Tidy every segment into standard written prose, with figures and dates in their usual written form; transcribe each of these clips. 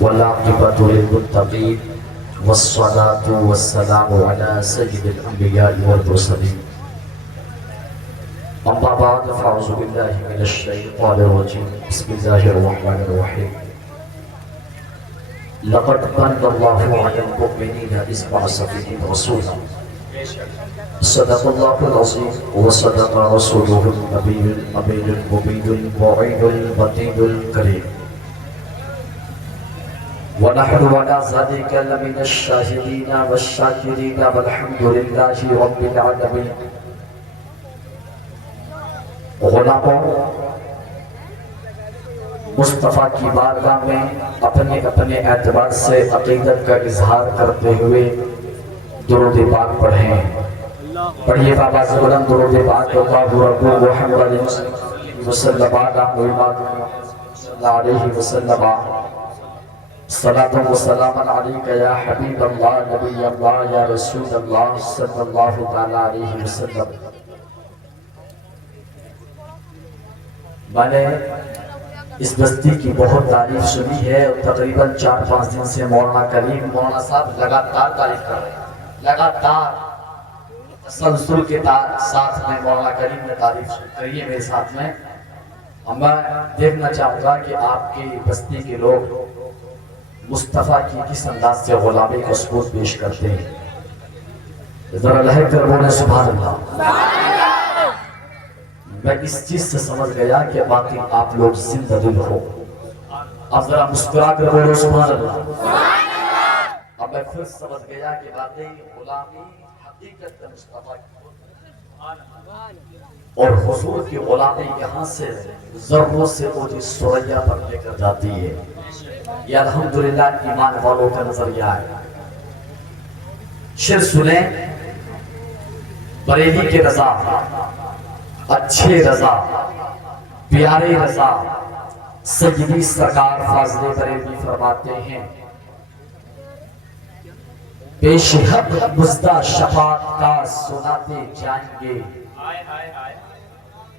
والعاقبة للمتقين والصلاة والسلام على سيد الأنبياء والمرسلين أما بعد فأعوذ بالله من الشيطان الرجيم بسم الله الرحمن الرحيم لقد من الله على المؤمنين إذ بعث فيهم رسولا صدق الله العظيم وصدق رسوله النبي الأمين المبين الموعد المتين الكريم ونحن على ذلك لمن الشاهدين والشاكرين والحمد لله رب العالمين. غلاموں، مصطفیٰ کی بارگاہ میں اپنے اپنے اعتبار سے عقیدت کا اظہار کرتے ہوئے درود پاک پڑھیں. پڑھیے بابا بلند درود پاک اللہ رب محمد وسلم علیہ وسلم صلاۃ و سلام علیک یا حبیب اللہ نبی اللہ یا رسول اللہ صلی اللہ علیہ وسلم. میں نے اس بستی کی بہت تعریف سنی ہے اور تقریباً 4-5 دن سے مولانا کریم مولانا صاحب لگاتار تعریف کر رہے ہیں. لگاتار تسلسل کے ساتھ میں مولانا کریم نے تعریف کری ہے میرے ساتھ میں. میں دیکھنا چاہوں گا کہ آپ کی بستی کے لوگ مصطفیٰ کی کس انداز سے غلامی کا ثبوت پیش کرتے ہیں. ذرا لہر کر بولیں سبحان اللہ. میں اس چیز سے سمجھ گیا کہ باقی آپ لوگ زندہ دل ہو. اب ذرا مسکرا کر بولو سبحان اللہ. اب میں پھر سمجھ گیا کہ باقی غلامی حقیقت مصطفیٰ کی اور حضور کی غلامی یہاں سے ذروں سے اوجی سریا پر لے کر جاتی ہے. یہ الحمدللہ ایمان والوں کا نظریہ ہے. شعر سنیں. بریلی کے رضا، اچھے رضا، پیارے رضا سیدی سرکار فاضل بریلوی فرماتے ہیں پیش حق مزدہ شفاعت کا سناتے جائیں گے.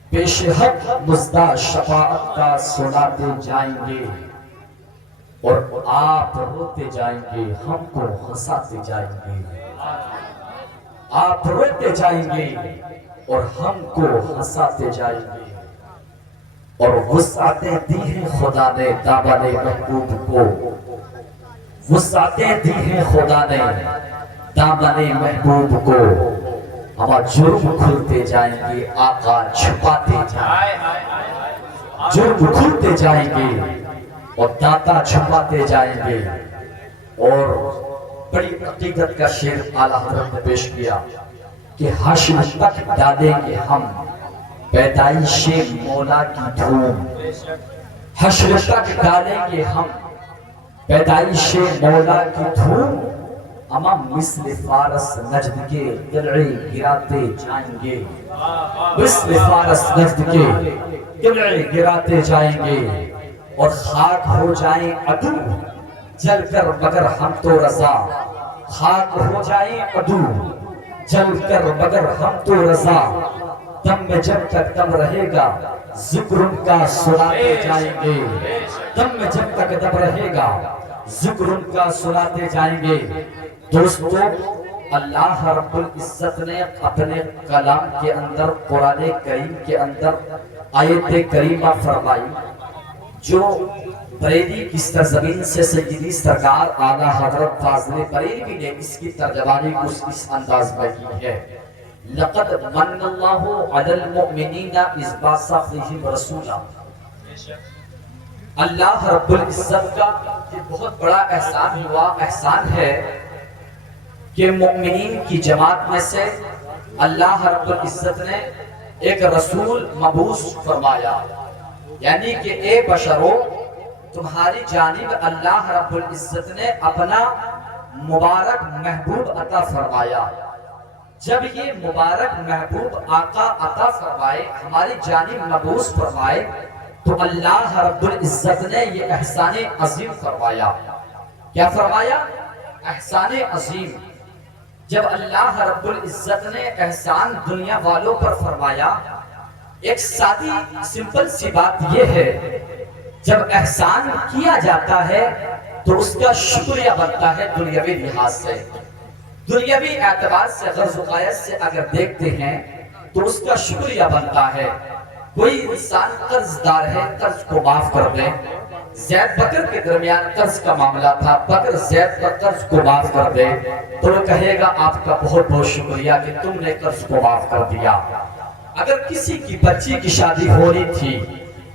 پیش حق مزدہ شفاعت کا سناتے جائیں گے اور آپ روتے جائیں گے ہم کو ہنساتے جائیں گے. آپ روتے جائیں گے اور ہم کو ہنساتے جائیں گے. اور وسعتیں دی ہیں خدا نے دامن محبوب کو. وسعتیں دی ہیں خدا نے دامن محبوب کو. ہمارا جرم کھلتے جائیں گے آقا چھپاتے جائیں گے. جرم کھلتے جائیں گے اور داتا چھپاتے جائیں گے. اور بڑی عقیدت کا شعر اعلیٰ حضرت نے پیش کیا کہ حشر تک ڈالیں گے ہم پیدائش مولا کی دھوم. حشر تک ڈالیں گے ہم پیدائش مولا کی دھوم. امام مثل فارس نجد کے قلعے گراتے جائیں گے. مثل فارس نجد کے قلعے گراتے جائیں گے اور خاک ہو جائیں عدو جل کر مگر ہم تو رضا. خاک ہو جائیں عدو جل کر مگر ہم تو رضا. دم میں جب تک دم رہے گا ذکر ان کا سناتے جائیں گے. دم میں جب تک دم رہے گا ذکر ان کا سناتے جائیں گے. دوستو، اللہ رب العزت نے اپنے کلام کے اندر قرآن کریم کے اندر آیت کریمہ فرمائی جو بریلی کی سرزمین سے سیدی سرکار اعلیٰ حضرت فاضل بریلوی نے اس کی ترجمانی اس انداز میں کی ہے. لقد من اللہ علی المؤمنین اذ بعث فیہم رسولا. اللہ رب العزت کا یہ بہت بڑا احسان ہوا، احسان ہے کہ مؤمنین کی جماعت میں سے اللہ رب العزت نے ایک رسول مبعوث فرمایا. یعنی کہ اے بشرو، تمہاری جانب اللہ رب العزت نے اپنا مبارک محبوب عطا فرمایا. جب یہ مبارک محبوب آقا عطا فرمائے، ہماری جانب مبعوث فرمائے، تو اللہ رب العزت نے یہ احسان عظیم فرمایا. کیا فرمایا؟ احسان عظیم. جب اللہ رب العزت نے احسان دنیا والوں پر فرمایا، ایک سادی سمپل سی بات یہ ہے جب احسان کیا جاتا ہے تو اس کا شکریہ بنتا ہے دنیاوی لحاظ سے، دنیاوی اعتبار سے، غرض و غایت سے اگر دیکھتے ہیں تو اس کا شکریہ بنتا ہے۔ کوئی انسان قرض دار ہے، قرض کو معاف کر دے۔ زید بکر کے درمیان قرض کا معاملہ تھا، بکر زید پر قرض کو معاف کر دے تو وہ کہے گا آپ کا بہت بہت شکریہ کہ تم نے قرض کو معاف کر دیا۔ اگر کسی کی بچی کی شادی ہونی تھی،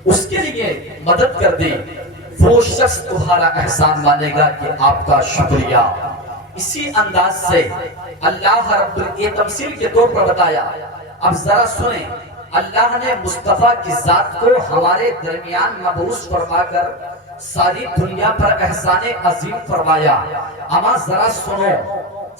اس کے لیے مدد کر دی، وہ شخص تمہارا احسان مانے گا کہ آپ کا شکریہ۔ اسی انداز سے اللہ رب یہ تمثیل کے طور پر بتایا۔ اب ذرا سنیں، اللہ نے مصطفیٰ کی ذات کو ہمارے درمیان مبعوث فرما کر ساری دنیا پر احسان عظیم فرمایا۔ اما ذرا سنو،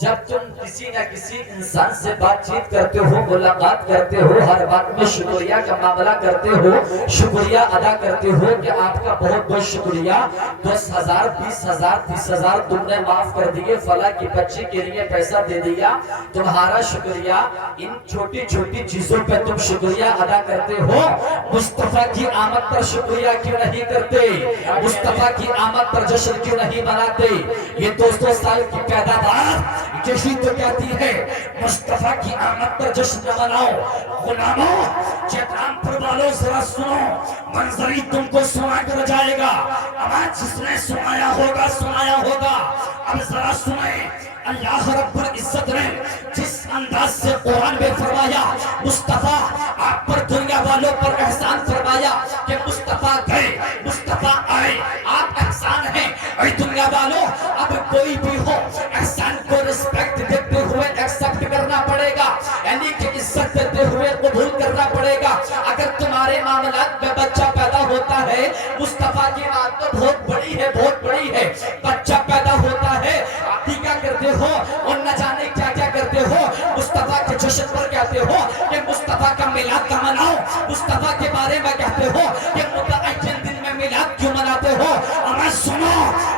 جب تم کسی نہ کسی انسان سے بات چیت کرتے ہو، ملاقات کرتے ہو، ہر بات میں شکریہ کا معاملہ کرتے ہو، شکریہ ادا کرتے ہو کہ آپ کا بہت بہت شکریہ، 10,000 20,000 30,000 تم نے معاف کر دیے، فلاں کی بچی کے لیے پیسہ دے دیا، تمہارا شکریہ۔ ان چھوٹی چھوٹی چیزوں پہ تم شکریہ ادا کرتے ہو، مصطفیٰ کی آمد پر شکریہ کیوں نہیں کرتے؟ مصطفیٰ کی آمد پر جشن کیوں نہیں مناتے؟ یہ 200 سال کی پیداوار یہی تو کہتی ہے مصطفیٰ کی آمد پر جشن مناؤ۔ غلاموں، چیترام پر والوں ذرا سنو، منظری تم کو سنا کر جائے گا، آواز جس نے سنایا ہوگا سنایا ہوگا۔ اب ذرا سنیں، اللہ رب العزت نے جس انداز سے قرآن میں فرمایا مصطفیٰ آپ پر دنیا والوں پر احسان فرمایا کہ مصطفیٰ گئے مصطفیٰ آئے، آپ احسان ہیں۔ اے دنیا والوں، اب کوئی بھی ہو احسان کو رسپیکٹ دیتے ہوئے ایکسپٹ کرنا پڑے گا، یعنی کہ عزت دیتے ہوئے قبول کرنا پڑے گا۔ اگر تمہارے معاملات میں بچہ پیدا ہوتا ہے، مصطفیٰ کی بات تو بہت بڑی ہے، بہت بڑی ہے، بچہ پیدا ہوتا ہے، آپ کیا کرتے ہو اور نہ جانے کیا کیا کرتے ہو، مصطفیٰ کے جشن پر کہتے ہو کہ مصطفیٰ کا میلاد کا مناؤ، مصطفیٰ کے بارے میں کہتے ہو کہ متعین دن میں میلاد کیوں مناتے ہو؟ اور سنو،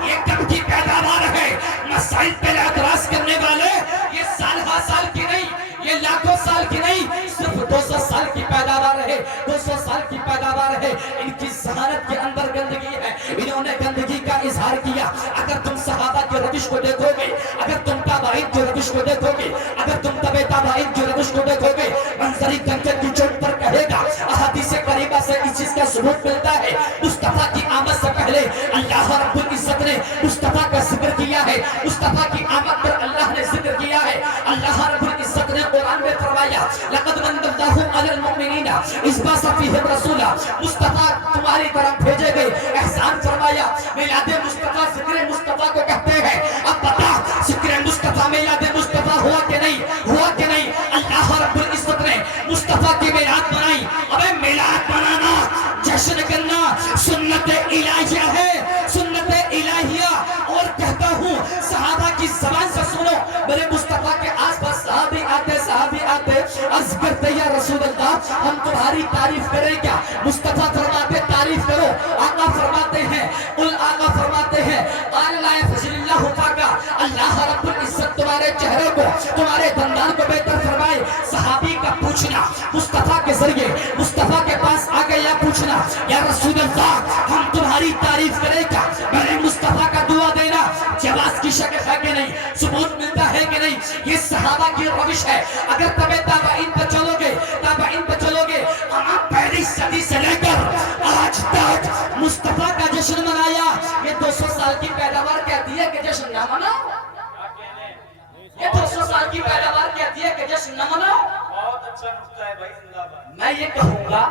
یہ کب کی پیداوار ہے؟ مسائل پہ اعتراض کرنے والے، یہ سال ہا سال کی نہیں، یہ لاکھوں سال کی نہیں، صرف 200 سال کی پیداوار ہے، 200 سال کی پیداوار ہے۔ ان کی ذہانت کے اندر گندگی ہے، انہوں نے گندگی کا اظہار کیا۔ اگر تم صحابہ کی روش کو دیکھو گے، اگر تم تابعین کی روش کو دیکھو گے، اگر تم تبع تابعین کی روش کو دیکھو گے، منظری کنکر کی چوٹ پر کہے گا، احادیث قریبہ سے اس چیز کا ثبوت ملتا ہے۔ مصطفیٰ کی آمد سے پہلے اللہ رب العزت نے مصطفیٰ کا ذکر کیا ہے، مصطفیٰ کی آمد پر اللہ نے ذکر کیا ہے۔ اللہ رب العزت نے قرآن میں فرمایا لقد من اللہ علی المؤمنین اذ بعث فیہم رسولا، مصطفیٰ تمہاری طرف بھیجے گئے، احسان فرمایا۔ میلاد مصطفیٰ ذکر مصطفیٰ کو کہتے ہیں۔ اب بتا، ذکر مصطفیٰ میلاد مصطفیٰ ہوا کہ نہیں؟ ہوا کہ نہیں؟ اللہ رب العزت نے مصطفیٰ کی میلاد بنائی۔ ابے میلاد بنانا، جشن کرنا سنت الہیہ ہے، سنت الہیہ۔ اور کہتا ہوں صحابہ کی زبان سے سنو، میرے مصطفیٰ کے آس پاس صحابی آتے عرض کرتے یا رسول اللہ ہم تمہاری تعریف کریں کیا؟ مصطفیٰ فرماتے تعریف کرو۔ آقا فرماتے ہیں، آقا فرماتے ہیں قال لا يفضل اللہ پاکا، اللہ رب العزت تمہارے چہرے کو، تمہارے دندان کو بہتر فرمائے۔ صحابی کا پوچھنا مصطفیٰ کے ذریعے مصطفیٰ کے پاس آ گیا پوچھنا یا رسول اللہ ہم تمہاری تعریف کریں کیا؟ میرے مصطفیٰ کا دعا دینا جواز کی شکل ہے کہ نہیں؟ ثبوت ملتا ہے کہ نہیں؟ یہ صحابہ کی روش ہے۔ اگر تابعین پہ چلو گے، تابعین پہ چلو گے، ہم پہلی صدی سے لے کر آج تک مصطفیٰ کا جشن منایا۔ یہ 200 سال کی پیداوار کہتی ہے کہ جشن نہ مناؤ، یہ 200 سال کی پیداوار کہتی ہے کہ جشن نہ مناؤ۔ بہت اچھا نقطہ ہے بھائی، زندہ باد۔ میں یہ کہوں گا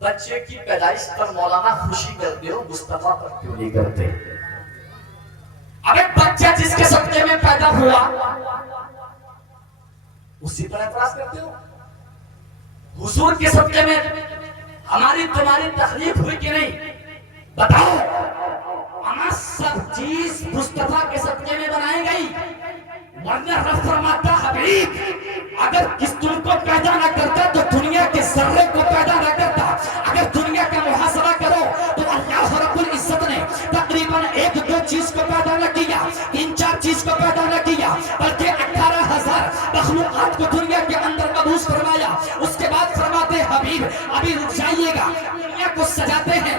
بچے کی پیدائش پر مولانا خوشی کرتے ہو، مصطفیٰ پر کیوں نہیں کرتے؟ اب ایک بچہ جس کے صدقے میں پیدا ہوا اسی پر اعتراض کرتے ہو؟ حضور کے صدقے میں ہماری تمہاری تخلیق ہوئی کہ نہیں؟ بتاؤ۔ ہمارا سب چیز مصطفیٰ کے صدقے میں بنائی گئی، ورنہ رب فرماتا حبیب اگر کس تم کو پیدا نہ کرتا تو دنیا کے ذرے کو پیدا نہ کرتا۔ اگر دنیا کا محاسبہ کرو تو اللہ رب العزت نے تقریباً 1-2 چیز کو پیدا نہ کیا، 3-4 چیز کو پیدا نہ کیا، بلکہ 18,000 مخلوقات کو دنیا کے اندر مبعوث فرمایا۔ اس کے بعد فرماتے حبیب ابھی رک جائیے گا، دنیا کو سجاتے ہیں،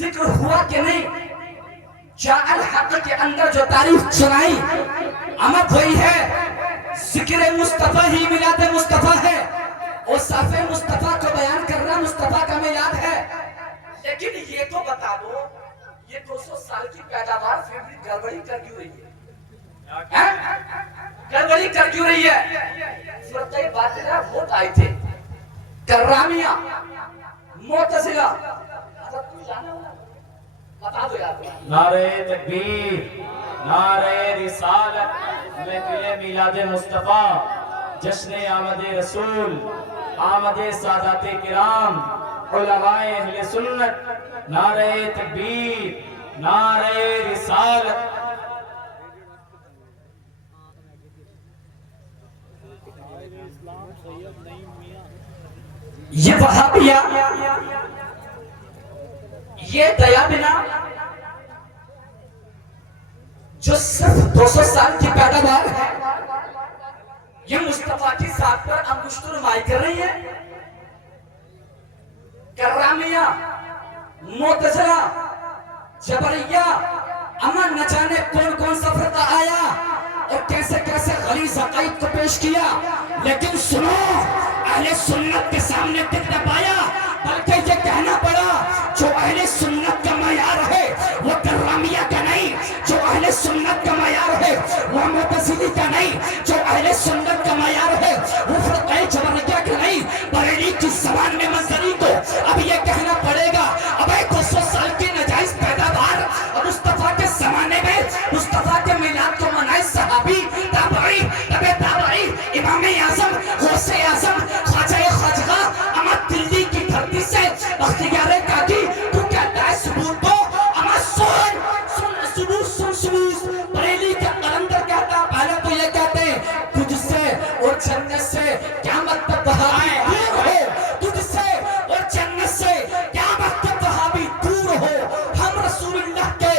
ذکر ہوا کہ نہیں؟ جاء الحق کے اندر جو تعریف سنائی آمد ہوئی ہے، ذکر مصطفیٰ ہی میلاد مصطفیٰ ہے، اور صف مصطفیٰ کو بیان کرنا مصطفیٰ کا میلاد ہے۔ لیکن یہ تو بتا دو، یہ 200 سال کی پیداوار فیبری گڑبڑی کر کیوں رہی ہے؟ گڑبڑی کر کیوں رہی ہے؟ فرقہ باطنہ ووٹ آئے تھے، کرامیہ، معتزلہ، بتا دو یار۔ نعرہ تکبیر، نعرہ رسالت، محفل میلاد مصطفیٰ، جشن آمد رسول، آمد سادات کرام، علماء اہل سنت، نعرہ تکبیر، نعرہ رسالت۔ یہ وہابیہ، یہ دیابنا، جو صرف 200 سال کی پیداوار ہے، یہ مصطفیٰ کی ذات پر انگشت نمائی کر رہی ہے۔ کرامیہ، معتزلہ، جبریہ، امن نہ جانے کون کون سا فرقہ آیا اور کیسے کیسے غلیظ عقائد کو پیش کیا، لیکن سنو، اہل سنت کے سامنے ٹک نہ پایا، بلکہ یہ کہنا پڑا جو اہل سنت کا معیار ہے وہ کرامیہ کا نہیں، جو اہل سنت کا معیار ہے وہ معتزلی کا نہیں، جو اہل سنت کا معیار ہے وہ فرقہ جبریہ کا نہیں۔ بریلی کی زبان میں منظری کو اب یہ کہنا پڑے گا، اب 200 سال کی نجائز پیداوار اور مصطفیٰ کے زمانے میں مصطفیٰ کے میلاد کو منائے صحابی، تابعی، تبع تابعی، امام اعظم، غوث اعظم، خواجہ خواجہ، احمد دلی کی دھرتی سے بختیار کاکی، تو کہتا ہے ثبوت دو، احمد ثبوت، بریلی کا قلندر کہتا، پہلے تو یہ کہتے ہیں تجھ سے اور جنت سے کیا مطلب وہابی دور ہو، تجھ سے اور جنت سے کیا مطلب وہابی دور ہو، ہم رسول اللہ کے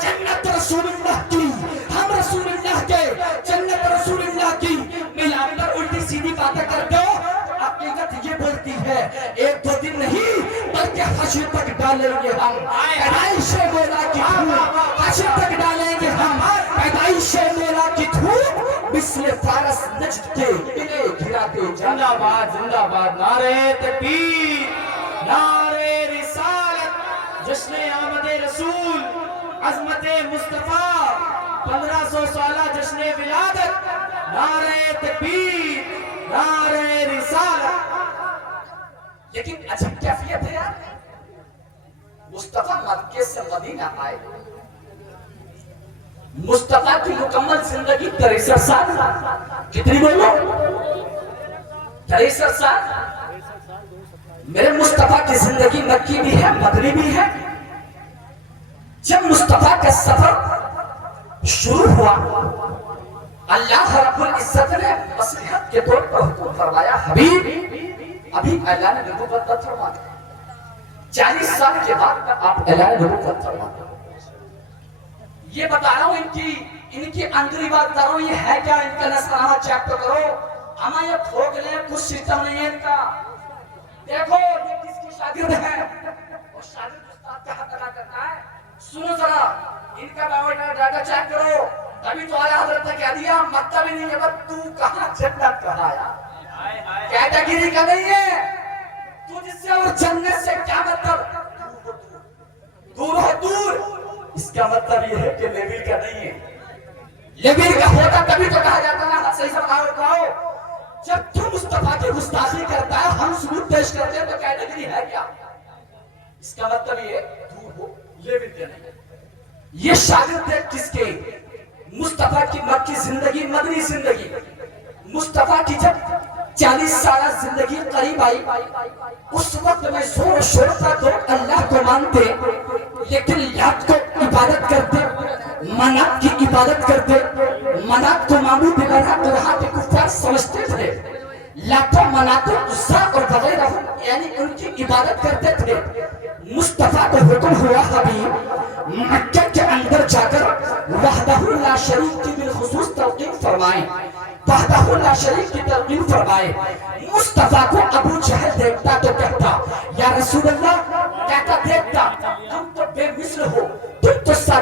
جنت رسول اللہ کی، ہم رسول اللہ کے جنت رسول اللہ کی، میلاد پر الٹی سیدھی باتیں کرتے ہو۔ حقیقت یہ بولتی ہے ایک دو دن نہیں بلکہ حشر تک ڈالیں گے ہم پیدائش مولا کی دھوپ، حشر تک ڈالیں گے ہم پیدائش مولا کی دھوپ، مثل فارس نجد کے قلعے گھراتے جانا۔ زندہ باد، زندہ باد، نعرہ تکبیر، نعرہ رسالت، جشن آمد رسول، عظمت مصطفیٰ، 1500 سالہ جشن ولادت، نعرہ تکبیر، نعرہ رسالت۔ لیکن عجب کیفیت ہے یار، مصطفیٰ مکے سے مدینہ آئے، مصطفیٰ کی مکمل زندگی 63 سال، کتنی بولو؟ 63 سال۔ میرے مصطفیٰ کی زندگی مکی بھی ہے، مدنی بھی ہے۔ جب مصطفیٰ کا سفر شروع ہوا، اللہ رب العزت نے مصلحت کے طور پر حکم فرمایا، حبیب ابھی اعلان نبوت مت فرما دیں، 40 سال کے بعد آپ اعلان نبوت فرما دیں۔ یہ بتا رہا ہوں ان کی اندری بات کر رہا ہوں، یہ ہے کیا، ان کا نذرانہ چیک تو کرو، ہمیں یہ کھوک لیں، کچھ سسٹم نہیں ہے ان کا۔ دیکھو یہ کس کی شاگرد ہے، اور شاگرد استاد کا حق ادا کرتا ہے۔ سنو ذرا ان کا ڈاٹا چیک کرو، تبھی تو آیا حضرت نے کہہ دیا مکہ بھی نہیں ہے، بس تو کہاں جنت کہاں آیا، کیٹیگری کا نہیں ہے، تجھ سے اور جنت سے کیا مطلب، دور ہو دور، اس کا مطلب یہ ہے کہ لیبل کا نہیں ہے، لیبل کا ہوتا تبھی تو کہا جاتا نا، صحیح سے بتاؤ، جب تم مصطفیٰ کی گستاخی کرتا ہے، ہم ثبوت پیش کرتے ہیں تو کیٹیگری ہے کیا، اس کا مطلب یہ دور ہو، لیبل کا نہیں ہے۔ یہ شاگرد ہے کس کے، مصطفیٰ کی مکی زندگی، مدنی زندگی، مصطفیٰ کی جب 40 سالہ زندگی قریب آئی، اس وقت میں زور شور کا تو اللہ کو مانتے، لیکن لات کو عبادت کرتے، منات کی عبادت کرتے، منات کو معبود بنا طرح کے کفار سمجھتے تھے، لاتوں مناتوں عزا اور وغیرہ یعنی ان کی عبادت کرتے تھے۔ مصطفیٰ کو حکم ہوا حبیب مکہ کے اندر جا کر وحدہ لا شریک کی بالخصوص تلقین فرمائیں، وحدہ لا شریک کی تلقین فرمائے۔ مصطفیٰ کو ابو جہل دیکھتا تو کہتا یا رسول اللہ، کہتا دیکھتا ہم تو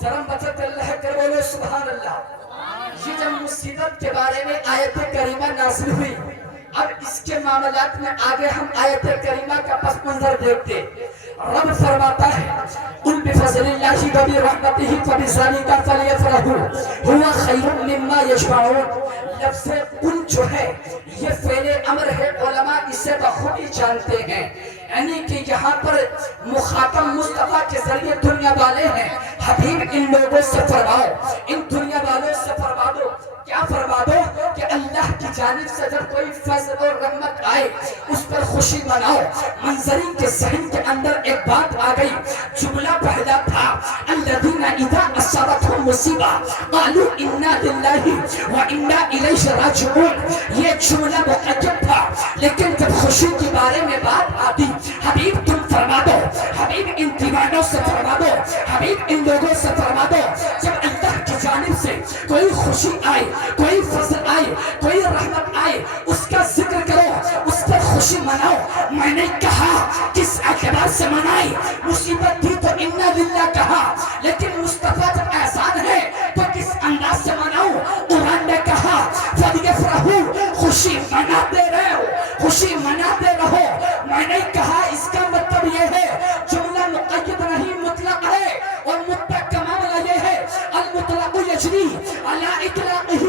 ذرا مدد اللہ کر بولو سبحان اللہ۔ یہ جب مصیبت کے بارے میں آیت کریمہ نازل ہوئی، اب اس کے معاملات میں آگے ہم آیت کریمہ کا پس منظر دیکھتے۔ رب فرماتا ہے قل بفضل اللہ وبرحمتہ فبذلک فلیفرحوا هو خیر مما یجمعون۔ لفظ قل جو ہے یہ فعل امر ہے، علماء اسے بخوبی جانتے ہیں، یعنی کہ یہاں پر مخاطب مصطفیٰ کے ذریعے دنیا والے ہیں۔ حبیب ان لوگوں سے فرماؤ، ان دنیا والوں سے فرما دو، کیا فرما دو کہ اللہ کی جانب سے جب کوئی فضل اور رحمت آئے اس پر خوشی مناؤ۔ منظری کے ذہن کے اندر ایک بات آ گئی، جملہ پہلا تھا الذین اذا اصابتهم مصیبہ قالوا انا للہ وانا الیہ راجعون۔ یہ جملہ مقید تھا، لیکن جب خوشی کے بارے میں بات آتی، حبیب تم فرما دو، حبیب ان دیوانوں سے فرما دو، حبیب ان لوگوں سے فرما دو، جب اللہ کی جانب سے کوئی خوشی آئے، کوئی فضل آئے، کوئی رحمت آئے، اس کا ذکر کرو، اس پر خوشی مناؤ۔ میں نے کہا کس اعتبار سے منائی، مصیبت تھی تو انا للہ کہا، لیکن مصطفیٰ جب احسان ہے تو کس انداز سے مناؤ۔ قرآن نے کہا فلیفرحوا، خوشی مناتے رہو، خوشی مناتے رہو۔ میں نے کہا اس کا مطلب یہ ہے جملہ مقید نہیں مطلق ہے، اور مطلق کا معاملہ یہ ہے المطلق یجری علی اطلاقہ،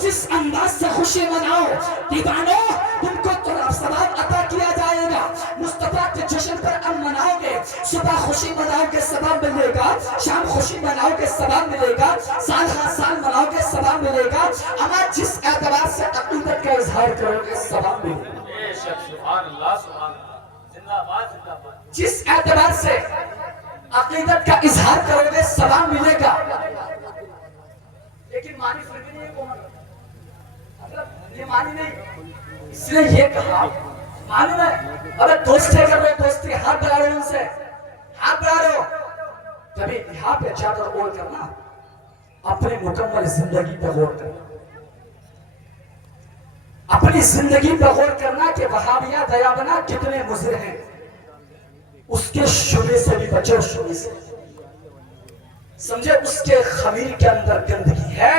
جس انداز سے خوشی مناؤ۔ دیوانوں تم کو تو ثواب عطا کیا جائے گا، مصطفیٰ کے جشن پر اب مناؤ گے، صبح خوشی مناؤ گے ثواب ملے گا، شام خوشی مناؤ گے ثواب ملے گا، سال ہر سال مناؤ گے ثواب ملے گا، اما جس اعتبار سے عقیدت کا اظہار کرو گے ثواب ملے گا۔ سبحان اللہ سبحان اللہ، زندہ باد زندہ باد۔ جس اعتبار سے عقیدت کا اظہار کرو گے ثواب ملے گا، لیکن معنی فرق نہیں ہے، مطلب یہ معنی نہیں، اس نے یہ کہا معلوم ہے اگر دوستے کر رہے دوستی ہاتھ بڑھا رہے ان سے، ہاتھ بڑھا رہے ہو کبھی یہاں پہ چادر غور کرنا، اپنی مکمل زندگی پہ غور کرنا، اپنی زندگی پہ غور کرنا کہ وہابیہ دیابنا کتنے مضر ہیں، اس کے شبے سے بھی بچو، شبے سے سمجھے، اس کے خمیر کے اندر گندگی ہے،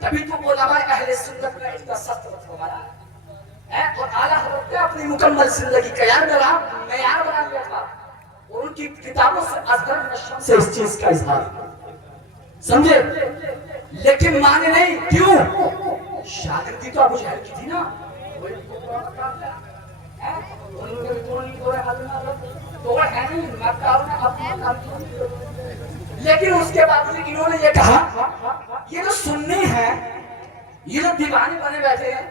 تبھی تو علماء اہل سنت میں اتنا سخت رکھ ہمارا ہے، اور اعلیٰ حضرت نے اپنی مکمل زندگی کا معیار بنا لیا تھا، اور ان کی کتابوں سے ازہر نشم سے اس چیز کا اظہار سمجھے، لیکن مانے نہیں، کیوں؟ شاگردی تو ابو جہل کی تھی نا، لیکن اس کے بعد انہوں نے یہ کہا یہ جو سنی ہے، یہ جو دیوانے بنے بیٹھے ہیں،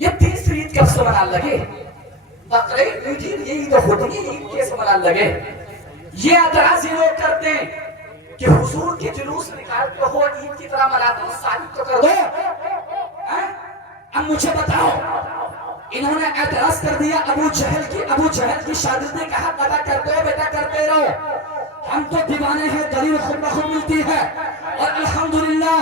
یہ تیسری عید کب سے منانے لگے، بقرعید میٹھی یہ عید ہوتی ہے، عید کیسے منانے لگے؟ یہ اعتراض یہ لوگ کرتے ہیں کہ حضور کے جلوس نکالتے ہو عید کی طرح مناتے ہو، ثابت تو کر دو۔ اب مجھے بتاؤ، انہوں نے اعتراض کر دیا ابو جہل کی شاگرد نے کہا ادا کرتے ہو بیٹا کرتے رہو، ہم تو دیوانے ہیں، دلیل خود بخود ملتی ہے، اور الحمدللہ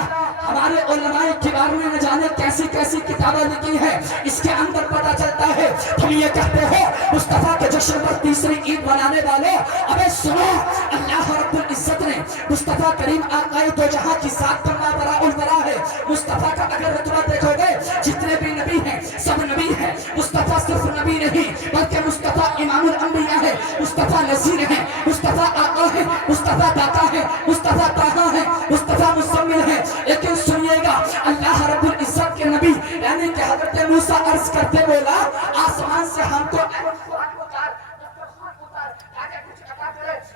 ہمارے علماء کبار نے نہ جانے کیسی کیسی کتابیں لکھی ہیں، اس کے اندر پتہ چلتا ہے تم یہ کہتے ہو مصطفیٰ کے جشن پر تیسری عید منانے والے، ابے سنو، اللہ رب العزت نے مصطفیٰ کریم آقائے دو جہاں کی ذات پر مابرا البرا ہے، مصطفیٰ کا اگر رتبہ دیکھو گے جتنے بھی نبی ہیں سب نبی ہیں، مصطفیٰ صرف نبی نہیں بلکہ مصطفیٰ امام الانبیاء ہے، مصطفیٰ نذیر ہے، مصطفیٰ آقا ہے، مصطفیٰ داتا ہے، مصطفیٰ طاہا ہے، مصطفیٰ مزمل ہے، لیکن سنیے گا اللہ رب العزت کے نبی یعنی کہ حضرت موسیٰ عرض کرتے بولا آسمان سے ہم کو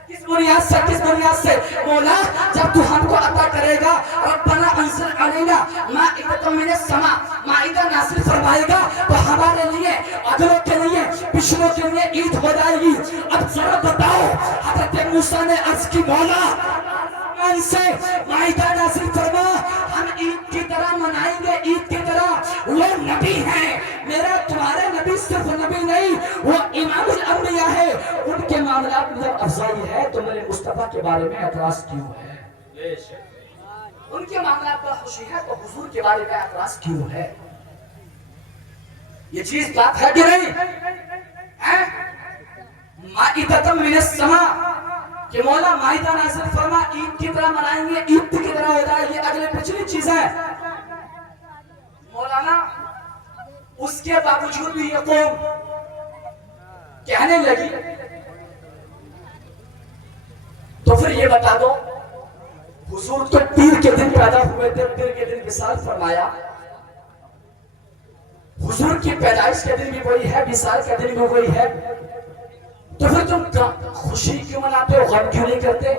کس بنیاد سے مولا جب تو ہم کو عطا کرے گا، ربنا انزل علینا مائدۃ من السماء، مائدہ نازل فرمائے گا تو ہمارے لیے اگلوں کے لیے پچھلوں کے لیے عید ہو جائے گی۔ اب ذرا بتاؤ حضرت موسیٰ نے عرض کی مولا آسمان سے مائدہ نازل فرما، ہم عید کی طرح منائیں گے، عید کی طرح، وہ نبی ہیں، میرا تمہارے نبی صرف نبی نہیں وہ امام الانبیاء ہے، ان کے معاملات میں جب افضائی ہے تو میرے مصطفیٰ کے بارے میں اعتراض کیوں ہے؟ ان کے معاملات پر خوشی ہے تو حضور کے بارے میں اعتراض کیوں ہے؟ یہ چیز بات ہے کہ نہیں؟ مائدۃ من السماء، کہ مولا مائدہ نازل فرما عید کی طرح منائیں گے، عید کی طرح ہو جائے، یہ اگلے پچھلی چیزیں مولانا اس کے باوجود بھی یہ قوم کہنے لگی تو پھر یہ بتا دو حضور تو پیر کے دن پیدا ہوئے تھے، پیر کے دن وصال فرمایا، حضور کی پیدائش کے دن بھی وہی ہے، وصال کا دن بھی وہی ہے، تو پھر تم خوشی کیوں مناتے ہو، غم کیوں نہیں کرتے؟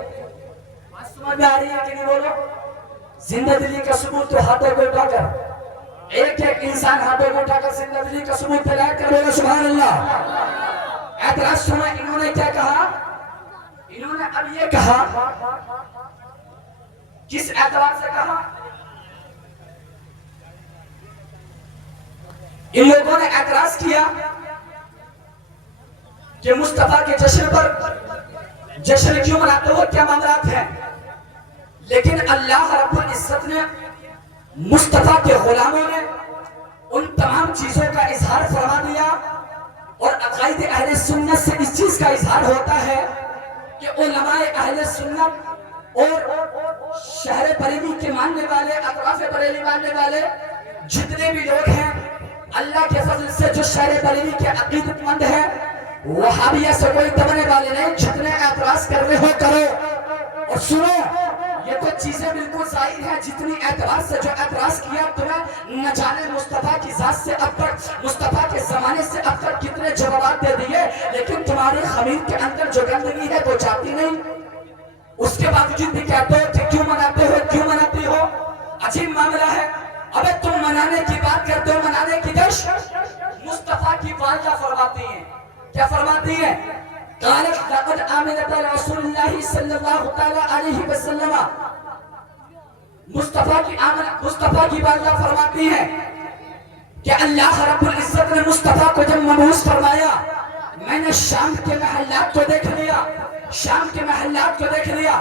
بات سمجھ میں آ رہی ہے کہ نہیں بولو؟ زندہ دلی کا ثبوت تو ہاتھوں کو اٹھا کر ایک ایک انسان ہاتھوں کو اٹھا کر زندہ دلی کا ثبوت پھیلا کر بولو سبحان اللہ۔ اعتراض سنا انہوں نے کیا کہا؟ انہوں نے اب یہ کہا، کس اعتراض سے کہا؟ ان لوگوں نے اعتراض کیا کہ مصطفیٰ کے جشن پر جشن کیوں مناتے ہو، کیا معاملات ہیں؟ لیکن اللہ رب العزت نے مصطفیٰ کے غلاموں نے ان تمام چیزوں کا اظہار فرما دیا، اور عقائد اہل سنت سے اس چیز کا اظہار ہوتا ہے کہ علماء اہل سنت اور شہر بریلی کے ماننے والے، اطراف بریلی ماننے والے جتنے بھی لوگ ہیں، اللہ کے فضل سے جو شہر بریلی کے عقیدت مند ہیں، وہابیہ سے کوئی دبنے والے نہیں، جتنے اعتراض کر رہے ہو کرو، اور سنو یہ تو چیزیں بالکل ظاہر ہیں، جتنی اعتراض سے جو اعتراض کیا تمہیں نہ جانے مصطفیٰ کی ذات سے اب تک، مصطفیٰ کے زمانے سے اب تک کتنے جوابات دے دیے، لیکن تمہارے خمیر کے اندر جو گندگی ہے وہ جاتی نہیں، اس کے باوجود بھی کہتے ہو کہ کیوں مناتے ہو، کیوں مناتی ہو؟ عجیب معاملہ ہے۔ ابے تم منانے کی بات کرتے ہو، منانے کی دش مصطفیٰ کی والدہ فرماتی ہیں، کیا فرماتی ہیں؟ قالت لقد آمنت رسول اللہ صلی اللہ علیہ وسلم، مصطفیٰ کی والدہ فرماتی ہیں کہ اللہ رب العزت نے مصطفیٰ کو جب مبعوث فرمایا، میں نے شام کے محلات کو دیکھ لیا، شام کے محلات کو دیکھ لیا،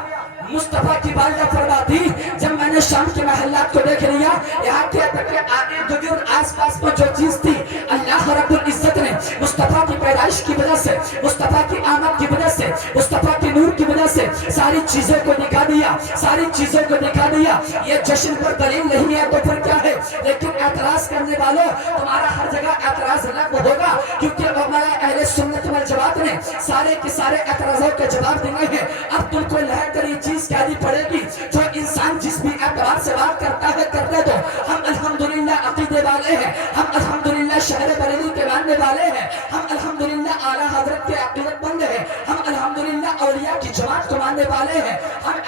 مصطفیٰ کی والدہ فرماتی جب میں نے شام کے محلات کو دیکھ لیا، یہاں کے آگے دگن آس پاس میں جو چیز تھی، اللہ رب العزت نے مصطفیٰ کی پیدائش کی وجہ سے، مصطفیٰ کی آمد کی وجہ سے، مصطفیٰ کی نور کی وجہ سے ساری چیزوں کو دکھا دیا، ساری چیزوں کو دکھا دیا۔ یہ جشن پر دلیل نہیں ہے تو پھر کیا ہے؟ لیکن اعتراض کرنے والوں، تمہارا ہر جگہ اعتراض لغو ہوگا، کیونکہ علماء اہل سنت والجماعت نے سارے کے سارے اعتراضوں کے جواب دیے ہیں۔ اب تم کو لہ کر یہ چیز کہنی پڑے گی، جو انسان جس بھی اعتبار سے بات کرتا ہے کرنے دو، ہم الحمدللہ عقیدے والے ہیں، ہم الحمدللہ شہر بریلی کے ماننے والے ہیں، ہم الحمدللہ اعلیٰ حضرت کے عقیدت مند ہیں، ہم الحمدللہ اولیاء کی جماعت کو ماننے والے ہیں، ہم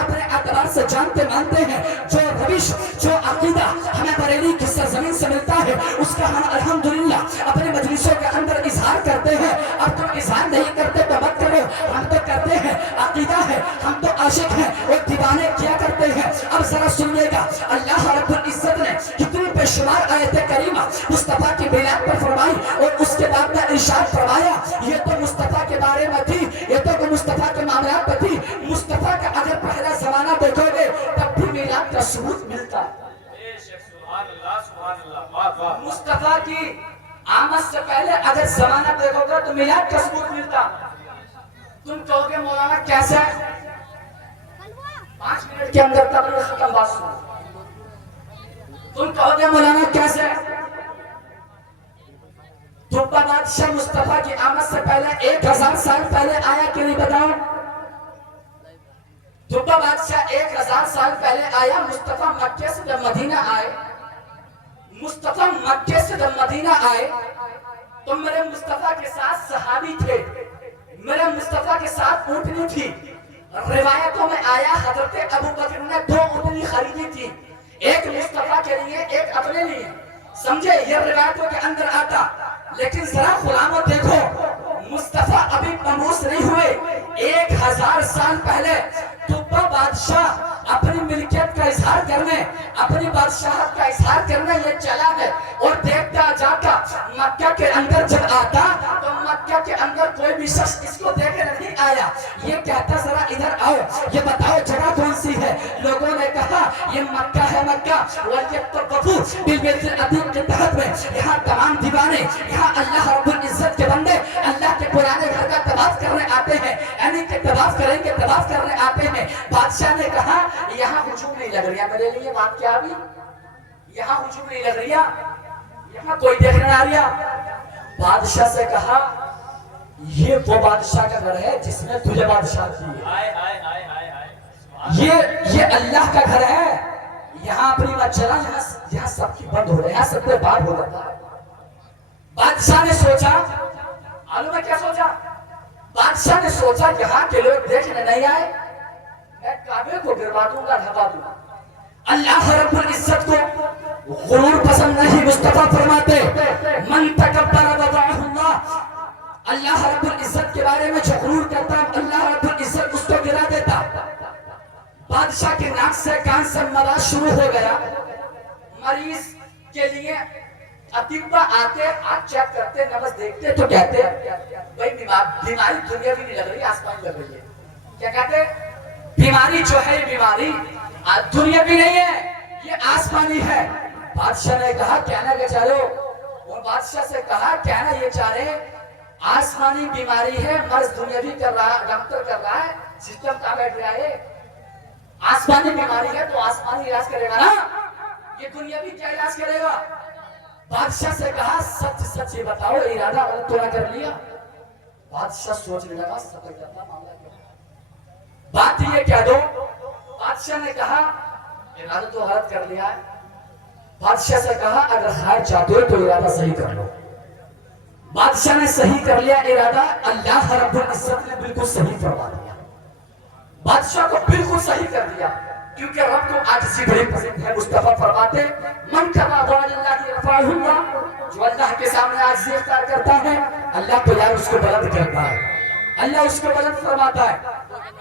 اپنے اعتبار سے جانتے مانتے ہیں، جو روش، جو عقیدہ ہمیں بریلی کی سرزمین سے ملتا ہے، اس کا ہم الحمدللہ اپنے مجلسوں کے اندر اظہار کرتے ہیں۔ اب تم اظہار نہیں کرتے تو مت کرو، ہم تو کرتے ہیں، عقیدہ ہے، ہم تو عاشق ہیں اور دیوانے کیا کرتے ہیں۔ اب ذرا سنیے گا، اللہ رب العزت نے کتنی بے شمار آیت کریمہ مصطفیٰ کی میلاد پر فرمائی، اور اس کے بعد میں ارشاد فرمایا، یہ تو مصطفیٰ کے بارے میں تھی، یہ تو مصطفیٰ کے معاملات میں تھی، مصطفیٰ کا اگر پہلا زمانہ دیکھو گے تب بھی میلاد کا ثبوت ملتا ہے۔ سبحان اللہ، سبحان اللہ، واہ واہ۔ مصطفیٰ کی آمد سے پہلے اگر زمانہ دیکھو گے تو میلاد کا ثبوت ملتا۔ تم کہو گے مولانا کیسے؟ 5 منٹ کے اندر تقریر ختم، بات سنو۔ تم کہو گے مولانا کیسے؟ توبہ بادشاہ مصطفیٰ کی آمد سے پہلے 1000 سال پہلے آیا کہ نہیں بتاؤ؟ توبہ بادشاہ 1000 سال پہلے آیا، مصطفیٰ مکے سے جب مدینہ آئے، مصطفیٰ مکے سے جب مدینہ آئے تو میرے مصطفیٰ کے ساتھ صحابی تھے، میرے مصطفیٰ کے ساتھ اونٹنی تھی۔ روایتوں میں آیا حضرت ابو بکر نے 2 اونٹنی خریدی تھی، ایک مصطفیٰ کے لیے، ایک اپنے لیے، سمجھے؟ یہ روایتوں کے اندر آتا۔ لیکن ذرا غلاموں دیکھو، مصطفیٰ ابھی مبعوث نہیں ہوئے، 1000 سال پہلے توبہ بادشاہ اپنی ملکیت کا اظہار کرنے، اپنی بادشاہت کا اظہار کرنے یہ چلا ہے، اور دیکھتا جاتا مکہ کے اندر جب آتا تو مکہ کے اندر کوئی بھی شخص اس کو دیکھنے نہیں آیا۔ یہ کہتا ذرا ادھر آؤ، یہ بتاؤ جگہ کون سی ہے؟ لوگوں نے کہا یہ مکہ ہے، مکہ وَلْيَتَّقُوا بِالْبَيْتِ الْعَتِيقِ کے تحت میں یہاں تمام دیوانے، یہاں اللہ رب العزت کے بندے اللہ کے پرانے گھر کا طواف کرنے آتے آتے ہیں، یعنی کہ طواف کریں گے، طواف کرنے آتے ہیں۔ بادشاہ نے کہا یہاں ہجوم نہیں لگ رہی ہے میرے لیے، بات کیا ابھی یہاں ہجوم نہیں لگ رہی ہے، یہاں کوئی دیکھنے آ رہا۔ بادشاہ سے کہا یہ وہ بادشاہ کا گھر ہے جس نے تجھے بادشاہ کی ہے، یہ اللہ کا گھر ہے، یہاں اپنی بات چلا، یہاں سب کی بند ہو رہا ہے، یہاں سب کو بات ہو رہا ہے۔ بادشاہ نے سوچا، معلوم ہے کیا سوچا؟ بادشاہ نے سوچا یہاں کے لوگ دیکھنے نہیں آئے، میں کعبے کو گروا دوں گا، ڈھبا دوں گا۔ اللہ رب العزت کو غرور پسند نہیں، مصطفیٰ فرماتے من تکبر وضعہ اللہ، اللہ رب العزت کے بارے میں جو غرور کرتا اللہ رب العزت اس کو گرا دیتا۔ بادشاہ کے ناک سے کان سے مرض شروع ہو گیا، مریض کے لیے اطباء آتے، آنکھ چیک کرتے، نبض دیکھتے تو کہتے بھائی بیماری دنیا بھی نہیں لگ رہی، آسمانی لگ رہی ہے۔ کیا کہتے؟ بیماری جو ہے بیماری دنیا بھی نہیں ہے، یہ آسمانی ہے۔ بادشاہ نے کہا کہنا کہ چلو، اور بادشاہ سے کہا کہنا یہ چاہ رہے آسمانی بیماری ہے، مرض دنیاوی کر رہا ہے، ڈاکٹر کر رہا ہے، سسٹم کہاں بیٹھ رہا ہے؟ آسمانی بیماری ہے تو آسمانی علاج کرے گا نا، یہ دنیاوی کیا علاج کرے گا؟ بادشاہ سے کہا سچ سچ یہ بتاؤ ارادہ غلط تو نہ کر لیا؟ بادشاہ سوچنے لگا صبر کرنا معاملہ کیا، بات یہ کہہ دو۔ بادشاہ نے کہا ارادہ تو غلط کر لیا ہے۔ بادشاہ سے کہا اگر خیر چاہتے ہو تو ارادہ صحیح کر لو۔ بادشاہ نے صحیح کر لیا ارادہ، اللہ رب العزت نے بالکل صحیح فرما دیا، بادشاہ کو بالکل صحیح کر دیا، کیونکہ رب کو عاجزی بڑی پسند ہے۔ مصطفیٰ فرماتے من تواضع للہ رفعہ اللہ، جو اللہ کے سامنے عاجزی اختیار کرتا ہے اللہ تو یار اس کو بلند کرتا ہے، اللہ اس کو بلند فرماتا ہے۔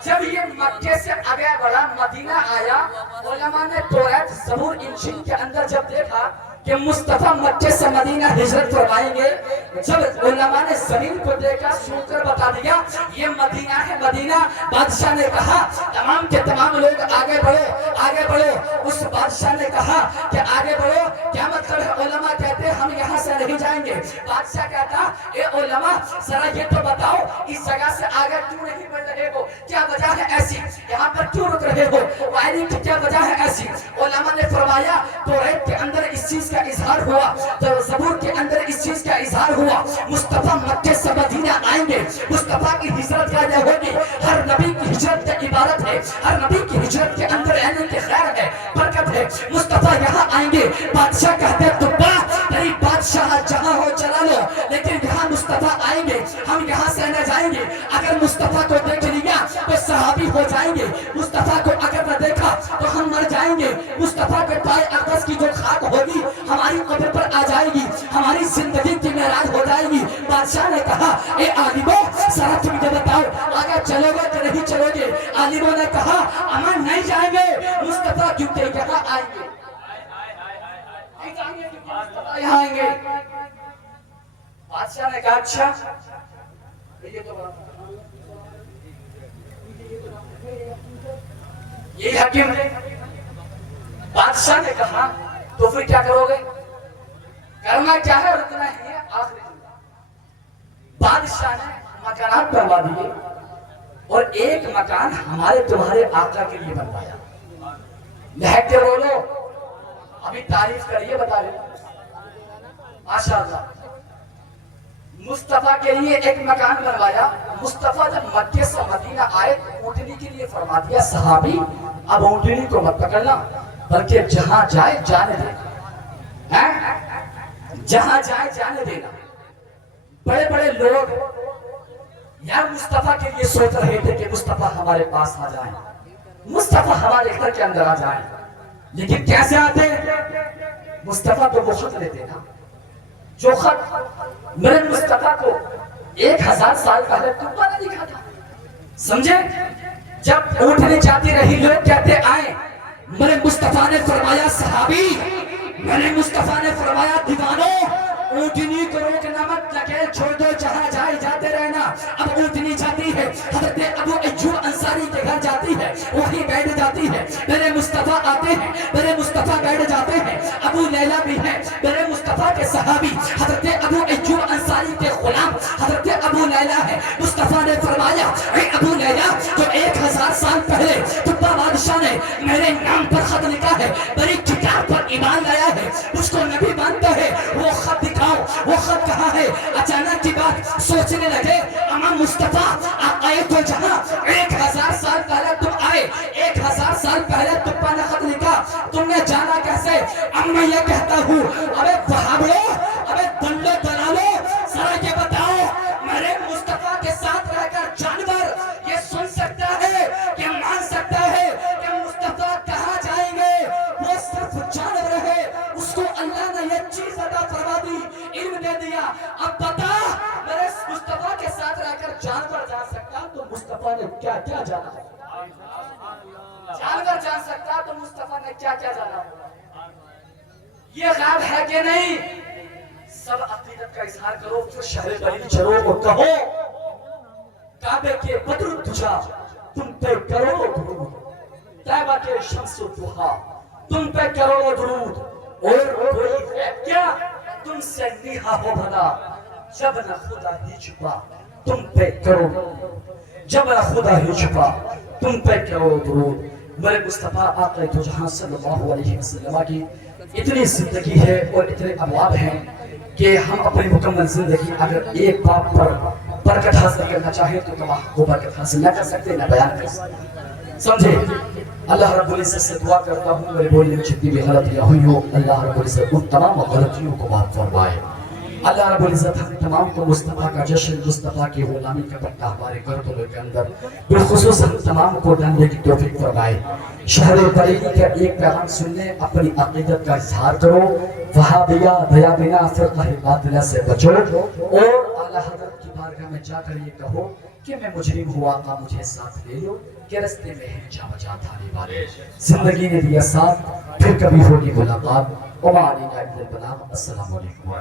جب یہ مکے سے آگے بڑھا مدینہ آیا، علماء نے توریت زبور انجیل کے اندر جب دیکھا کہ مصطفیٰ مکے سے مدینہ ہجرت فرمائیں گے، جب علماء نے زمین کو دیکھا سن کر بتا دیا یہ مدینہ ہے مدینہ۔ بادشاہ نے کہا تمام کے تمام لوگ آگے بڑھو آگے بڑھو۔ اس بادشاہ نے کہا کہ آگے بڑھو، کیا مطلب ہے؟ علماء کہتے ہم یہاں سے نہیں جائیں گے۔ بادشاہ کہتا اے علماء ذرا یہ تو بتاؤ اس جگہ سے آگے کیوں نہیں بڑھ رہے ہو، کیا وجہ ہے ایسی، یہاں پر کیوں رک رہے ہو، وائرنگ کی کیا وجہ ہے ایسی؟ علماء نے فرمایا توریت کے اندر اس چیز کا اظہار ہوا، زبور کے اندر اس چیز کا اظہار ہوا، مصطفیٰ مکے سے مدینہ آئیں گے، مصطفیٰ کی ہجرت کیا ہوگی؟ ہر نبی کی ہجرت کی عبارت ہے، ہر نبی کی ہجرت کے اندر یعنی کہ خیر ہے، برکت ہے۔ مصطفیٰ یہاں آئیں گے، بادشاہ کہتے دبا تیری بادشاہ جہاں ہو چلا لو، لیکن یہاں مصطفیٰ آئیں گے، ہم یہاں سے نہ جائیں گے۔ اگر مصطفیٰ کو دیکھ لیا تو صحابی ہو جائیں گے، مصطفیٰ کو اگر نہ دیکھا تو ہم مر جائیں گے۔ مصطفیٰ کے پائے اقدس کی جو خاک ہوگی ہماری قبر پر آ جائے گی، ہماری زندگی کی معراج ہو جائے گی۔ بادشاہ نے کہا اے عالموں ذرا تم یہ بتاؤ آگے چلو گے کہ نہیں چلو گے؟ عالموں نے کہا ہم نہیں جائیں گے مصطفیٰ کیونکہ یہاں آئیں گے، نہیں جائیں گے کیونکہ مصطفیٰ یہاں آئیں گے۔ بادشاہ نے کہا اچھا یہ تو یہی حکیم ہے۔ بادشاہ نے کہا تو پھر کیا کرو گے؟ کرنا کیا ہے؟ رکنا ہی ہے آخری دن۔ بادشاہ نے مکانات بنوا دیے اور ایک مکان ہمارے تمہارے آقا کے لیے بنوایا۔ مہک کے بولو ابھی تعریف کریے، بتا رہے ماشاءاللہ۔ مصطفیٰ کے لیے ایک مکان بنوایا۔ مصطفیٰ جب مکے سے مدینہ آئے اونٹنی کے لیے فرما دیا صحابی اب اونٹنی کو مت پکڑنا بلکہ جہاں جائے جانے دینا، جہاں جائے جانے دینا۔ بڑے بڑے لوگ یار مصطفیٰ کے لیے سوچ رہے تھے کہ مصطفیٰ ہمارے پاس آ جائیں، مصطفیٰ ہمارے گھر کے اندر آ جائیں، لیکن کیسے آتے؟ مصطفیٰ تو وہ خط لیتے نا جو خط میرے مصطفیٰ کو 1000 سال پہلے توبہ نے لکھا تھا، سمجھے؟ جب اونٹنی جاتی رہی لوگ کہتے آئیں، میرے مصطفیٰ نے فرمایا صحابی، میرے مصطفیٰ نے فرمایا دیوانوں اونٹنی کو روکنا مت، لگے چھوڑ دو جہاں جائے جاتے رہنا۔ اب اونٹنی جاتی ہے حضرت ابو ایوب انصاری کے گھر جاتی ہے، وہیں بیٹھ جاتی ہے، میرے مصطفیٰ آتے ہیں، میرے مصطفیٰ بیٹھ جاتے ہیں۔ ابو لیلہ بھی ہے میرے مصطفیٰ کے صحابی، حضرت ابو ایوب انصاری کے غلام حضرت ابو لیلہ ہے۔ مصطفیٰ نے فرمایا اے ابو لیلا جو 1000 سال پہلے تبا بادشاہ نے میرے نام پر خط لکھا ہے، بڑی کتاب پر ایمان لایا ہے، اس کو نبی مانتا ہے، وہ خط دکھاؤ، وہ خط کہاں ہے؟ اچانک کی بات سوچنے لگے، امام مصطفیٰ آقائے تو جہاں 1000 سال پہلے تم آئے، 1000 سال پہلے تبا نے خط لکھا، تم نے جانا کیسے؟ اب میں یہ کہتا ہوں، ابے وہابڑو، ابے دلو دلالو، ذرا یہ بتاؤ میرے مصطفیٰ کے ساتھ رہ کر جانور یہ سن سکتا ہے کہ مان سکتا ہے کہ مصطفیٰ کہاں جائیں گے؟ وہ صرف جانور ہے، اس کو اللہ نے یہ چیز عطا فرما دی، علم دے دیا۔ اب بتا میرے مصطفیٰ کے ساتھ رہ کر جانور جان سکتا تو مصطفیٰ نے کیا کیا جانا؟ جانور جان سکتا تو مصطفیٰ نے کیا کیا جانا؟ یہ غیب ہے کہ نہیں؟ سب عقیدت کا اظہار کرو، پھر شہر بریلی چلو اور کہو کعبے کے بدر الدجا تم پہ کروڑوں درود، طیبہ کے شمس و ضحا تم پہ کروڑوں درود، اور کوئی غیب کیا تم سے نیہا ہو بھلا، جب نہ خدا ہی چھپا تم پہ کروڑوں، جب نہ خدا ہی چھپا تم پہ کروڑوں درود۔ میرے مصطفیٰ آقا دو جہاں صلی اللہ علیہ وسلم کی اتنی زندگی ہے اور اتنے ابواب ہیں کہ ہم اپنی مکمل زندگی اگر ایک باب پر برکت حاصل کرنا چاہیں تو تمام کو برکت حاصل نہ کر سکتے، نہ بیان کر سکتے، سمجھے؟ اللہ رب العزت سے دعا کرتا ہوں میرے بولنے میں جتنی بھی غلطیاں ہوئی ہو، اللہ رب العزت ان تمام غلطیوں کو معاف فرمائے۔ اللہ رب العزت ہم تمام کو مصطفیٰ کا جشن، مصطفیٰ کی غلامی کا پٹا ہمارے گردنوں کے اندر بالخصوص ہم تمام کو ڈالنے کی توفیق فرمائے۔ شہر بریلی کا ایک پیغام سننے، اپنی عقیدت کا اظہار کرو، وہابیہ دیابینا فرقہ باطلہ سے بچو، اور اعلیٰ حضرت کی بارگاہ میں جا کر یہ کہو کہ میں مجرم ہوا، آقا مجھے ساتھ لے لو کہ رستے میں ہیں جا بجا تھانے والے۔ زندگی نے دیا ساتھ، پھر کبھی ہوگی ملاقات۔ وما علینا الا البلاغ۔ السلام علیکم۔